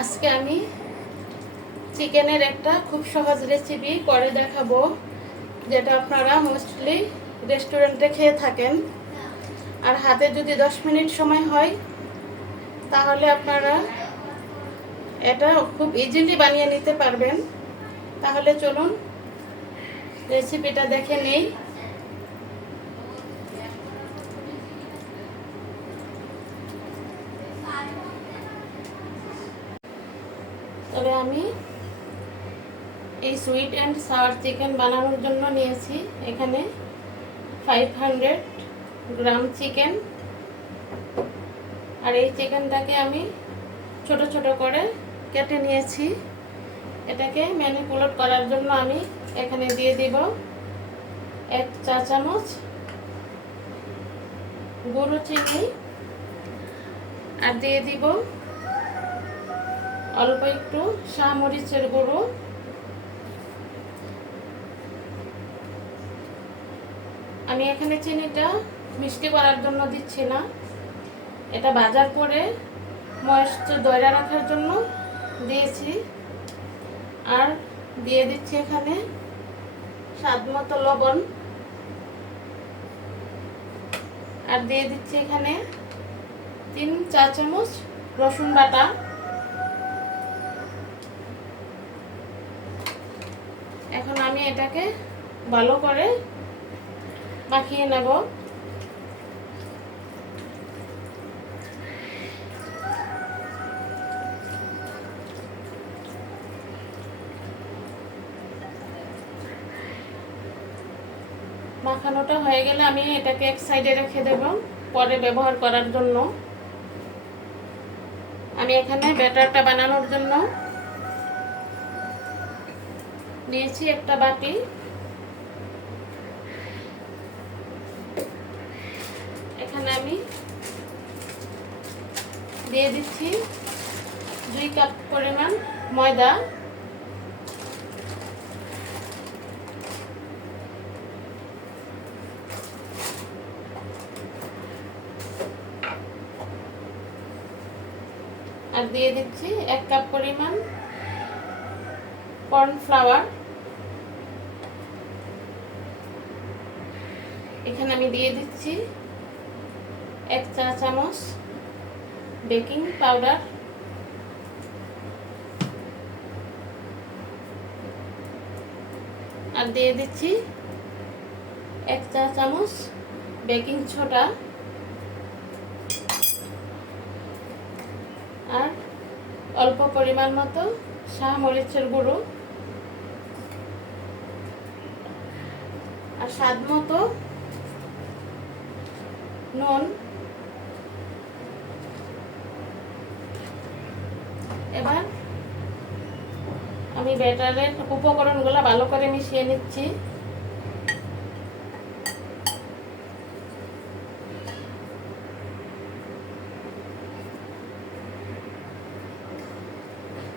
আজকে আমি চিকেনের একটা খুব সহজ রেসিপি করে দেখাবো, যেটা আপনারা মোস্টলি রেস্টুরেন্টে খেয়ে থাকেন। আর হাতে যদি দশ মিনিট সময় হয়, তাহলে আপনারা এটা খুব ইজিলি বানিয়ে নিতে পারবেন। তাহলে চলুন রেসিপিটা দেখে নেই। তবে আমি এই সুইট অ্যান্ড সাওয়ার চিকেন বানানোর জন্য নিয়েছি। এখানে ফাইভ হান্ড্রেড গ্রাম চিকেন আর এই চিকেনটাকে আমি ছোট ছোট করে কেটে নিয়েছি। এটাকে ম্যানিপুলেট করার জন্য আমি এখানে দিয়ে দিব এক চা চামচ গুঁড়ো চিনি। আর দিয়ে দিব অল্প একটু শাহমরিচের গুঁড়ো। আমি এখানে চিনিটা মিষ্টি করার জন্য দিচ্ছি না। এটা বাজার করে ময়েশ্চার দয়রা রাখার জন্য দিয়েছি। আর দিয়ে দিচ্ছি এখানে স্বাদ মতো লবণ। আর দিয়ে দিচ্ছি এখানে তিন চা চামচ রসুন বাটা। এখন আমি এটাকে ভালো করে মাখিয়ে নেব। মাখানোটা হয়ে গেলে আমি এটাকে এক সাইডে রেখে দেব পরে ব্যবহার করার জন্য। আমি এখানে ব্যাটারটা বানানোর জন্য নিয়েছি একটা বাটি। এখানে আমি দিয়ে দিচ্ছি দুই কাপ পরিমাণ ময়দা। আর দিয়ে দিচ্ছি এক কাপ পরিমাণ কর্নফ্লাওয়ার এখানে আমি দিয়ে দিচ্ছি এক চা চামচ বেকিং পাউডার। আর দিয়ে দিচ্ছি এক চা চামচ বেকিং ছোটা আর অল্প পরিমাণ মতো শাহ মরিচের গুঁড়ো। আর স্বাদ মতো নুন। এবার আমি ব্যাটারের উপকরণগুলো ভালো করে মিশিয়ে নিচ্ছি।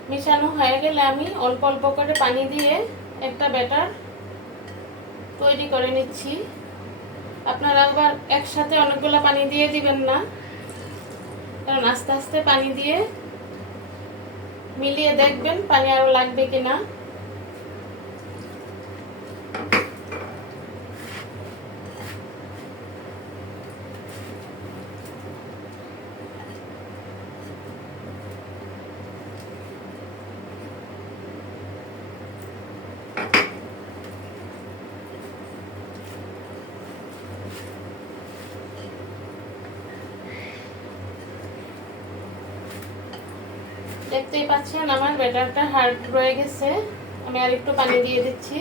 মিশানো হয়ে গেলে আমি অল্প অল্প করে পানি দিয়ে একটা ব্যাটার তৈরি করে নিচ্ছি। আপনারা আবার একসাথে অনেকগুলো পানি দিয়ে দিবেন না। কারণ আস্তে আস্তে পানি দিয়ে মিলিয়ে দেখবেন পানি আরও লাগবে কিনা। দেখতেই পাচ্ছেন, আমার ব্যাটারটা হার্ড রয়ে গেছে। আমি আর একটু পানি দিয়ে দিচ্ছি।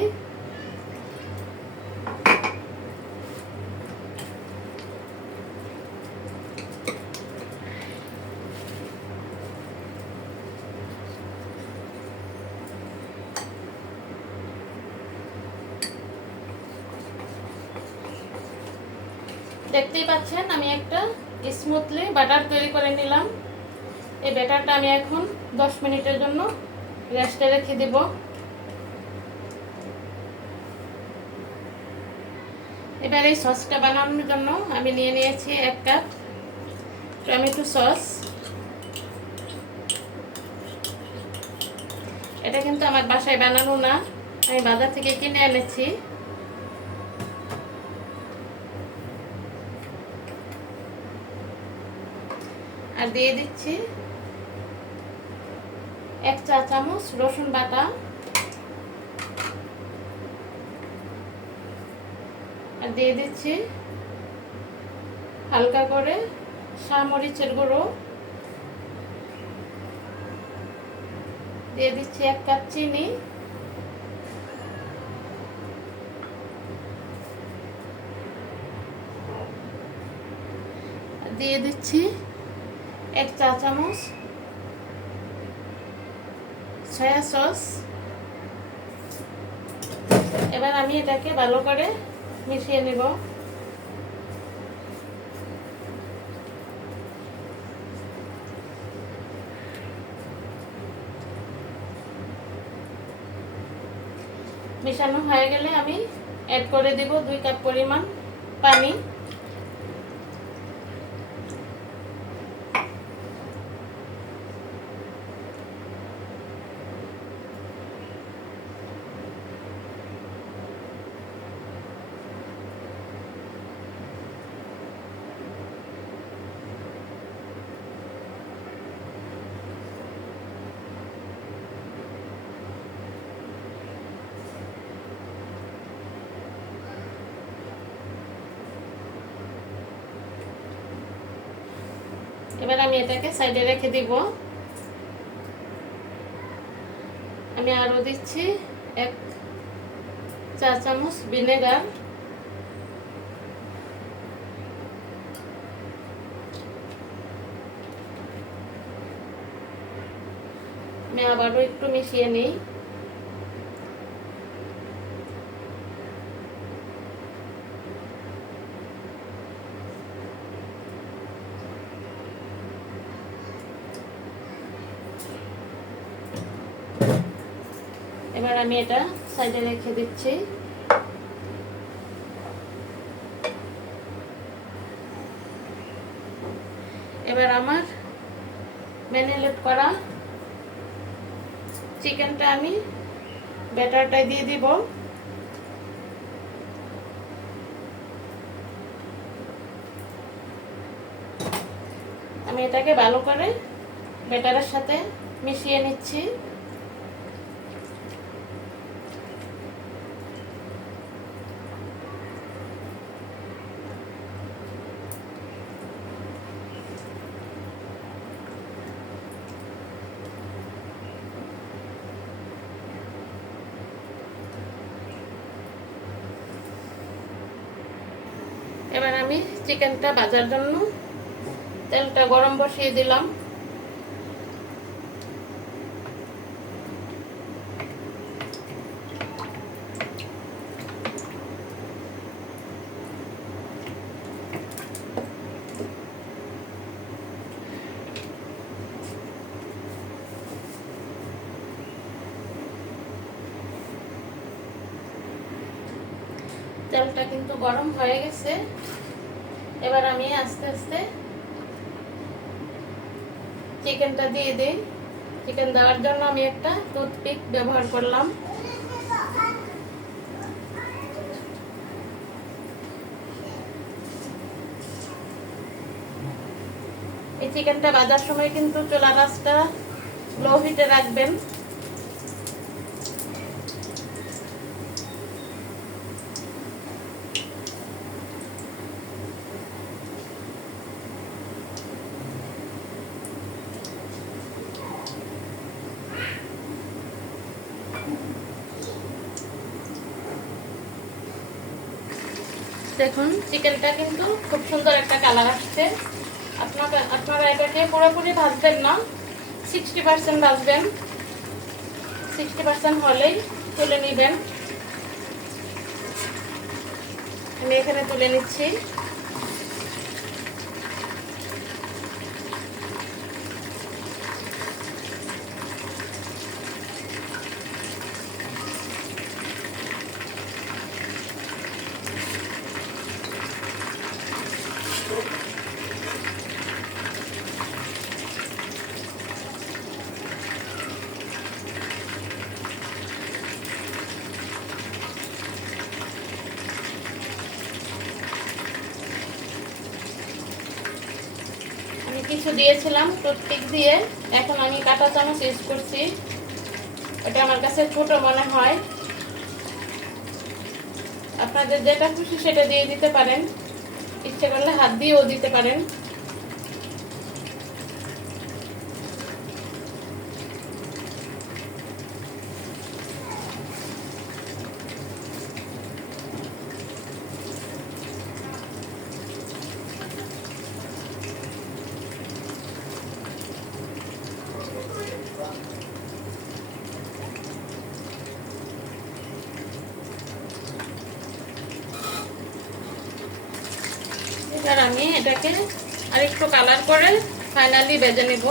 দেখতেই পাচ্ছেন, আমি একটা স্মুথলি বাটার তৈরি করে নিলাম। এই ব্যাটারটা আমি এখন দশ মিনিটের জন্য রেস্টে রেখে দেব। এবার এই সসটা বানানোর জন্য আমি নিয়ে নিয়েছি এক কাপ টমেটো সস। এটা কিন্তু আমার বাসায় বানানো না, আমি বাজার থেকে কিনে এনেছি। আর দিয়ে দিচ্ছি এক চা চামচ রসুন বাটা, আর দিয়ে দিচ্ছি হালকা করে মরিচের গুঁড়ো। দিয়ে দিচ্ছি এক কাপ চিনি। দিয়ে দিচ্ছি এক চা চামচ সয়া সস এবার আমি এটাকে ভালো করে মিশিয়ে নেব। মিশানো হয়ে গেলে আমি অ্যাড করে দেব দুই কাপ পরিমাণ পানি। এবার আমি এটাকে সাইডে রেখে দিব। আমি আরও দিচ্ছি এক চা চামচ ভিনেগার। আমি আবারও একটু মিশিয়ে নিই এবার আমি এটা সাইডে রেখে দিচ্ছি। এবার আমার ম্যারিনেট করা চিকেনটা আমি ব্যাটারটায় দিয়ে দিব। আমি এটাকে ভালো করে ব্যাটারের সাথে মিশিয়ে নিচ্ছি এবার আমি চিকেনটা ভাজার জন্য। তেলটা গরম বসিয়ে দিলাম তেলটা কিন্তু গরম হয়ে গেছে এবার আমি আস্তে আস্তে চিকেনটা দিয়ে দিই। চিকেন দেওয়ার জন্য আমি একটা টুথপিক ব্যবহার করলাম। এই চিকেনটা বাজার সময় কিন্তু চোলা গাছটা লো হিটে রাখবেন। দেখুন চিকেনটা কিন্তু খুব সুন্দর একটা কালার আসছে। আপনাকে আপনারা এটাকে পুরোপুরি ভাজবেন না। সিক্সটি পার্সেন্ট ভাজবেন। সিক্সটি পার্সেন্ট হলেই তুলে নেবেন। আমি এখানে তুলে নিচ্ছি। কিছু দিয়েছিলাম, টুথপিক দিয়ে। এখন আমি কাঁটা চামচ ইউজ করছি। এটা আমার কাছে ছোট মনে হয়। আপনাদের যেটা খুশি সেটা দিয়ে দিতে পারেন। ইচ্ছে করলে হাত দিয়েও দিতে পারেন। এবার আমি এটাকে আরেকটু কালার করে ফাইনালি বেজে নেব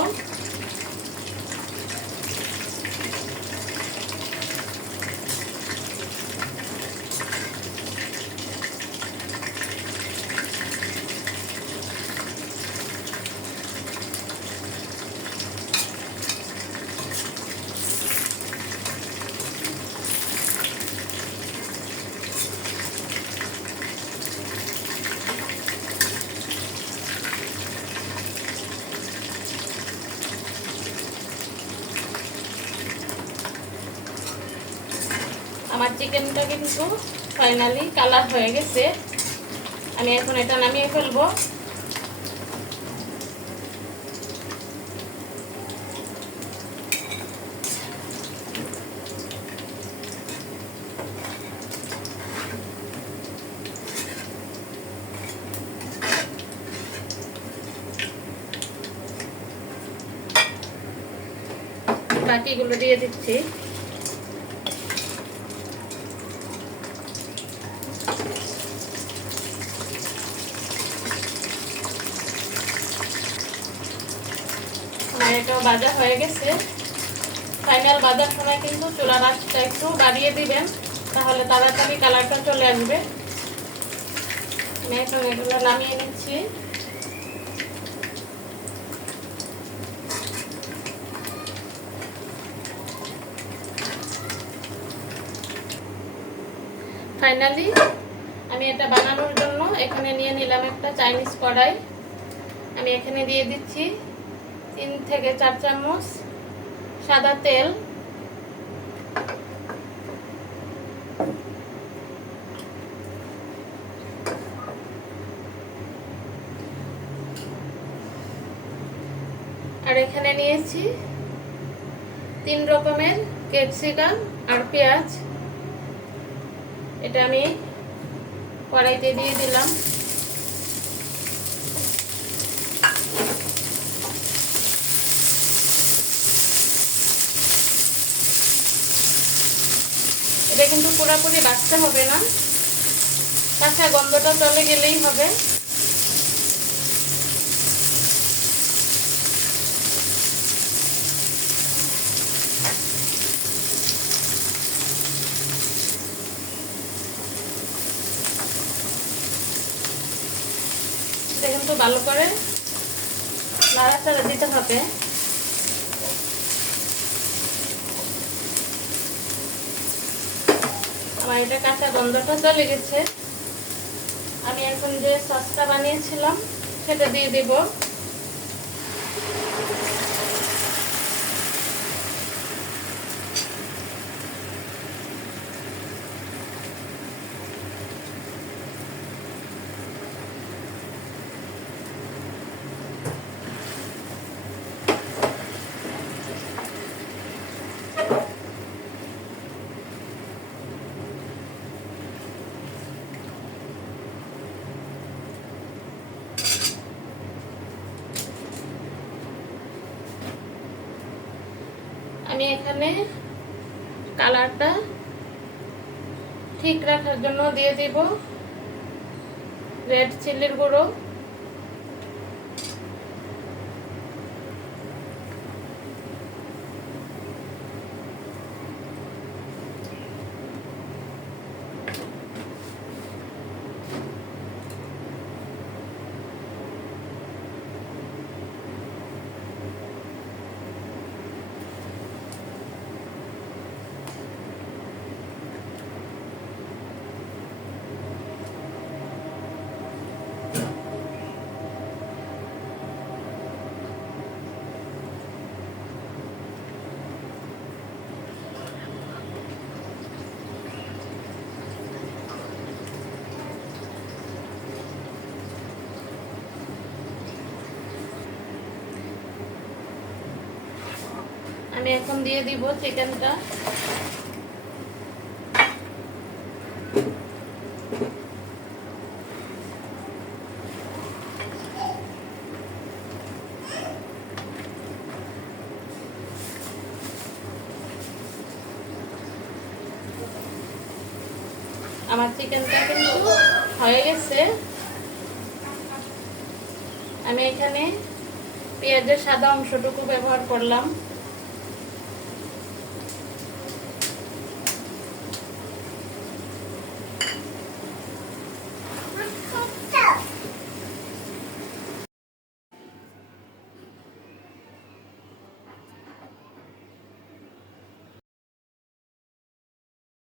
আমার চিকেনটা কিন্তু ফাইনালি কালার হয়ে গেছে। আমি এখন এটা নামিয়ে ফেলব। বাকিগুলো দিয়ে দিচ্ছি আর এটাও ভাজা হয়ে গেছে। ফাইনাল ভাজার সময় কিন্তু চুলা রাসটা একটু বাড়িয়ে দিবেন, তাহলে তাড়াতাড়ি কালারটা চলে আসবে। এখন এগুলো নামিয়ে নিচ্ছি। ফাইনালি আমি এটা বানানোর জন্য এখানে নিয়ে নিলাম একটা চাইনিজ কড়াই। আমি এখানে দিয়ে দিচ্ছি তিন থেকে চার চামচ সাদা তেল। আর এখানে নিয়েছি তিন রকমের ক্যাপসিকাম আর পেঁয়াজ। এটা আমি কড়াইতে দিয়ে দিলাম। এটা কিন্তু পুরোপুরি বাঁচতে হবে না। কাঁচা গন্ধটা চলে গেলেই হবে এটা কিন্তু ভালো করে নাড়াচাড়া দিতে হবে আমার কাঁচা গন্ধটা চলে গেছে। আমি এখন যে সসটা বানিয়েছিলাম সেটা দিয়ে দেব। আমি এখানে কালারটা ঠিক রাখার জন্য দিয়ে দিব। রেড চিল্লির গুঁড়ো। আমি এখন দিয়ে দিব চিকেনটা। আমার চিকেনটা কিন্তু হয়ে গেছে। আমি এখানে পেঁয়াজের সাদা অংশটুকু ব্যবহার করলাম।